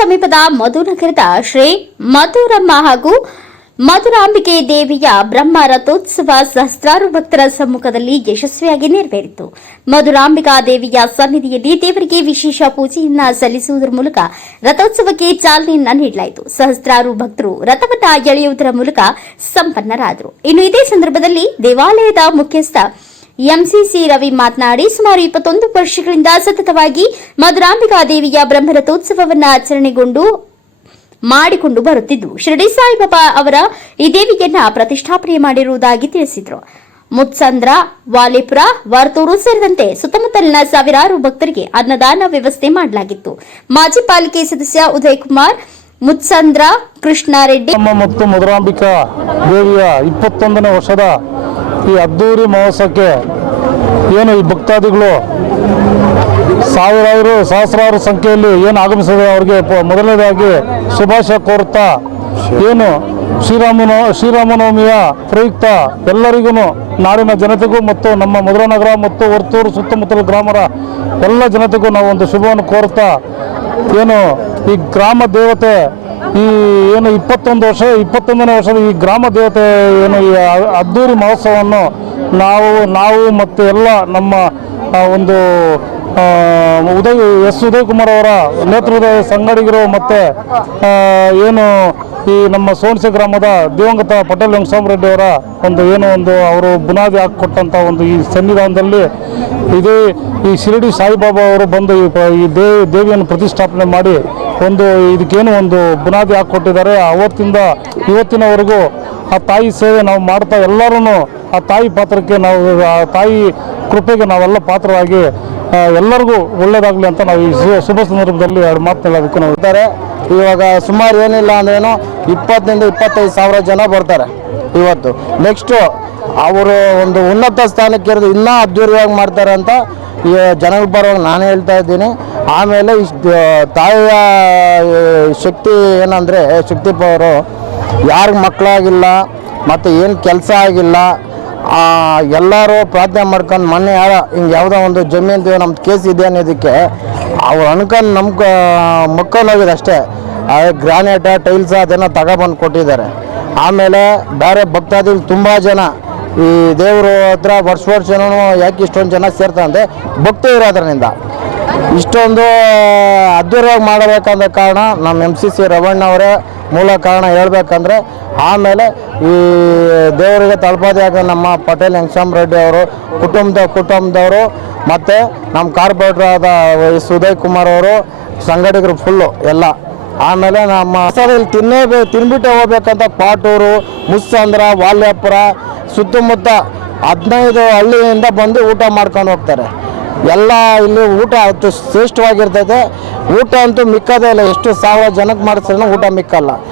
ಸಮೀಪದ ಮಧುನಗರದ ಶ್ರೀ ಮಧುರಮ್ಮ ಹಾಗೂ ಮಧುರಾಂಬಿಕೆ ದೇವಿಯ ಬ್ರಹ್ಮ ರಥೋತ್ಸವ ಸಹಸ್ರಾರು ಭಕ್ತರ ಸಮ್ಮುಖದಲ್ಲಿ ಯಶಸ್ವಿಯಾಗಿ ನೆರವೇರಿತು. ಮಧುರಾಂಬಿಕಾ ದೇವಿಯ ಸನ್ನಿಧಿಯಲ್ಲಿ ದೇವರಿಗೆ ವಿಶೇಷ ಪೂಜೆಯನ್ನ ಸಲ್ಲಿಸುವುದರ ಮೂಲಕ ರಥೋತ್ಸವಕ್ಕೆ ಚಾಲನೆಯನ್ನ ನೀಡಲಾಯಿತು. ಸಹಸ್ರಾರು ಭಕ್ತರು ರಥವನ್ನ ಎಳೆಯುವುದರ ಮೂಲಕ ಸಂಪನ್ನರಾದರು. ಇನ್ನು ಇದೇ ಸಂದರ್ಭದಲ್ಲಿ ದೇವಾಲಯದ ಮುಖ್ಯಸ್ಥ ಎಂಸಿಸಿ ರವಿ ಮಾತನಾಡಿ, ಸುಮಾರು ಇಪ್ಪತ್ತೊಂದು ವರ್ಷಗಳಿಂದ ಸತತವಾಗಿ ಮಧುರಾಂಬಿಕಾ ದೇವಿಯ ಬ್ರಹ್ಮರಥೋತ್ಸವವನ್ನು ಆಚರಣೆಗೊಂಡು ಮಾಡಿಕೊಂಡು ಬರುತ್ತಿದ್ದು, ಶಿರಡಿ ಸಾಯಿಬಾಬಾ ಅವರ ಈ ದೇವಿಯನ್ನ ಪ್ರತಿಷ್ಠಾಪನೆ ಮಾಡಿರುವುದಾಗಿ ತಿಳಿಸಿದರು. ಮುತ್ಸಂದ್ರ, ವಾಲಿಪುರ, ವರ್ತೂರು ಸೇರಿದಂತೆ ಸುತ್ತಮುತ್ತಲಿನ ಸಾವಿರಾರು ಭಕ್ತರಿಗೆ ಅನ್ನದಾನ ವ್ಯವಸ್ಥೆ ಮಾಡಲಾಗಿತ್ತು. ಮಾಜಿ ಪಾಲಿಕೆ ಸದಸ್ಯ ಉದಯ್ ಕುಮಾರ್ ಮುತ್ಸಂದ್ರ, ಕೃಷ್ಣಾರೆಡ್ಡಿ ಮತ್ತು ಮಧುರಾಂಬಿಕಾ ದೇವಿಯ ಇಪ್ಪತ್ತೊಂದನೇ ವರ್ಷದ ಈ ಅದ್ದೂರಿ ಮಹೋತ್ಸವಕ್ಕೆ ಏನು ಈ ಭಕ್ತಾದಿಗಳು ಸಾವಿರಾರು, ಸಹಸ್ರಾರು ಸಂಖ್ಯೆಯಲ್ಲಿ ಏನು ಆಗಮಿಸಿದೆ ಅವರಿಗೆ ಮೊದಲನೇದಾಗಿ ಶುಭಾಶಯ ಕೋರುತ್ತಾ ಏನು ಶ್ರೀರಾಮನ, ಶ್ರೀರಾಮನವಮಿಯ ಪ್ರಯುಕ್ತ ಎಲ್ಲರಿಗೂ ನಾಡಿನ ಜನತೆಗೂ ಮತ್ತು ನಮ್ಮ ಮಧುರಾನಗರ ಮತ್ತು ವರ್ತೂರು ಸುತ್ತಮುತ್ತಲ ಗ್ರಾಮರ ಎಲ್ಲ ಜನತೆಗೂ ನಾವು ಒಂದು ಶುಭವನ್ನು ಕೋರುತ್ತಾ ಏನು ಈ ಗ್ರಾಮ ದೇವತೆ ಈ ಏನು ಇಪ್ಪತ್ತೊಂದು ವರ್ಷ, ಇಪ್ಪತ್ತೊಂದನೇ ವರ್ಷದ ಈ ಗ್ರಾಮ ದೇವತೆ ಏನು ಈ ಅದ್ದೂರಿ ಮಹೋತ್ಸವವನ್ನು ನಾವು ನಾವು ಮತ್ತು ಎಲ್ಲ ನಮ್ಮ ಒಂದು ಉದಯ, ಎಸ್ ಉದಯಕುಮಾರ್ ಅವರ ನೇತೃತ್ವದ ಸಂಗಡಿಗರು ಮತ್ತು ಏನು ಈ ನಮ್ಮ ಸೋಣಸೆ ಗ್ರಾಮದ ದಿವಂಗತ ಪಟೇಲ್ ವೆಂಕಟರಾಮರೆಡ್ಡಿ ಅವರ ಒಂದು ಏನು ಒಂದು ಅವರು ಬುನಾದಿ ಹಾಕಿಕೊಟ್ಟಂಥ ಒಂದು ಈ ಸನ್ನಿಧಾನದಲ್ಲಿ ಇದೇ ಈ ಶಿರಡಿ ಸಾಯಿಬಾಬಾ ಅವರು ಬಂದು ಈ ದೇವಿಯನ್ನು ಪ್ರತಿಷ್ಠಾಪನೆ ಮಾಡಿ ಒಂದು ಇದಕ್ಕೇನು ಒಂದು ಬುನಾದಿ ಹಾಕ್ಕೊಟ್ಟಿದ್ದಾರೆ. ಅವತ್ತಿಂದ ಇವತ್ತಿನವರೆಗೂ ಆ ತಾಯಿ ಸೇವೆ ನಾವು ಮಾಡ್ತಾ ಎಲ್ಲರೂ ಆ ತಾಯಿ ಪಾತ್ರಕ್ಕೆ ನಾವು, ಆ ತಾಯಿ ಕೃಪೆಗೆ ನಾವೆಲ್ಲ ಪಾತ್ರವಾಗಿ ಎಲ್ಲರಿಗೂ ಒಳ್ಳೇದಾಗಲಿ ಅಂತ ನಾವು ಈ ಶುಭ ಸಂದರ್ಭದಲ್ಲಿ ಎರಡು ಮಾತು ಹೇಳೋದಕ್ಕೆ ನಾವು ಇದ್ದಾರೆ. ಇವಾಗ ಸುಮಾರು ಏನಿಲ್ಲ ಅಂದ್ರೇನು ಇಪ್ಪತ್ತರಿಂದ ಇಪ್ಪತ್ತೈದು ಸಾವಿರ ಜನ ಬರ್ತಾರೆ ಇವತ್ತು. ನೆಕ್ಸ್ಟು ಅವರು ಒಂದು ಉನ್ನತ ಸ್ಥಾನಕ್ಕೆ ಇರೋದು ಇನ್ನೂ ಅದ್ಧೂರಿಯಾಗಿ ಮಾಡ್ತಾರೆ ಅಂತ ಈ ಜನಗಳ ಪರವಾಗಿ ನಾನು ಹೇಳ್ತಾ ಇದ್ದೀನಿ. ಆಮೇಲೆ ಇಷ್ಟು ತಾಯಿಯ ಶಕ್ತಿ ಏನಂದರೆ, ಶಕ್ತಿ ಪವರು ಯಾರಿಗೆ ಮಕ್ಕಳಾಗಿಲ್ಲ ಮತ್ತು ಏನು ಕೆಲಸ ಆಗಿಲ್ಲ ಎಲ್ಲರೂ ಪ್ರಾರ್ಥನೆ ಮಾಡ್ಕೊಂಡು ಮೊನ್ನೆ ಯಾರ, ಹಿಂಗೆ ಯಾವುದೋ ಒಂದು ಜಮೀನು ನಮ್ದು ಕೇಸ್ ಇದೆ ಅನ್ನೋದಕ್ಕೆ ಅವ್ರು ಅನ್ಕೊಂಡು ನಮ್ಗೆ ಮಕ್ಕಳು ಹೋಗಿದೆ ಅಷ್ಟೇ. ಗ್ರಾನೈಟ, ಟೈಲ್ಸ್ ಅದನ್ನು ತಗೊಬಂದು ಕೊಟ್ಟಿದ್ದಾರೆ. ಆಮೇಲೆ ಬೇರೆ ಭಕ್ತಾದಿಗಳು ತುಂಬ ಜನ ಈ ದೇವರು ಹತ್ರ ವರ್ಷ ವರ್ಷನೂ ಯಾಕೆ ಇಷ್ಟೊಂದು ಜನ ಸೇರ್ತಾರೆ ಅಂದರೆ ಭಕ್ತಿ ಇರೋದ್ರಿಂದ ಇಷ್ಟೊಂದು ಅದ್ದೂರಿಯಾಗಿ ಮಾಡಬೇಕಂದ ಕಾರಣ ನಮ್ಮ ಎಂ ಸಿ ಸಿ ರವಣ್ಣವರೇ ಅವರೇ ಮೂಲ ಕಾರಣ ಹೇಳ್ಬೇಕಂದ್ರೆ ಆಮೇಲೆ ಈ ದೇವರಿಗೆ ತಲುಪೋದಾಗ ನಮ್ಮ ಪಟೇಲ್ ಹೆಂಗಶಾಮ್ ರೆಡ್ಡಿ ಅವರು, ಕುಟುಂಬದ ಕುಟುಂಬದವರು ಮತ್ತು ನಮ್ಮ ಕಾರ್ಪೊರೇಟರ್ ಆದ ಎಸ್ ಉದಯ್ ಕುಮಾರ್ ಅವರು ಸಂಘಟಕರು ಫುಲ್ಲು ಎಲ್ಲ. ಆಮೇಲೆ ನಮ್ಮ ಸರ್, ಇಲ್ಲಿ ತಿನ್ನೇ ತಿನ್ಬಿಟ್ಟೆ ಹೋಗ್ಬೇಕಂತ ಪಾಟೂರು, ಮುಸ್ಸಂದ್ರ, ವಾಲ್ಯಾಪುರ ಸುತ್ತಮುತ್ತ ಹದಿನೈದು ಹಳ್ಳಿಯಿಂದ ಬಂದು ಊಟ ಮಾಡ್ಕೊಂಡು ಹೋಗ್ತಾರೆ. ಎಲ್ಲ ಇಲ್ಲಿ ಊಟ ಶ್ರೇಷ್ಠವಾಗಿರ್ತದೆ ಊಟ ಅಂತೂ ಮಿಕ್ಕದೇ ಇಲ್ಲ. ಎಷ್ಟು ಸಾವಿರ ಜನಕ್ಕೆ ಮಾಡಿಸ್ರೂ ಊಟ ಮಿಕ್ಕಲ್ಲ.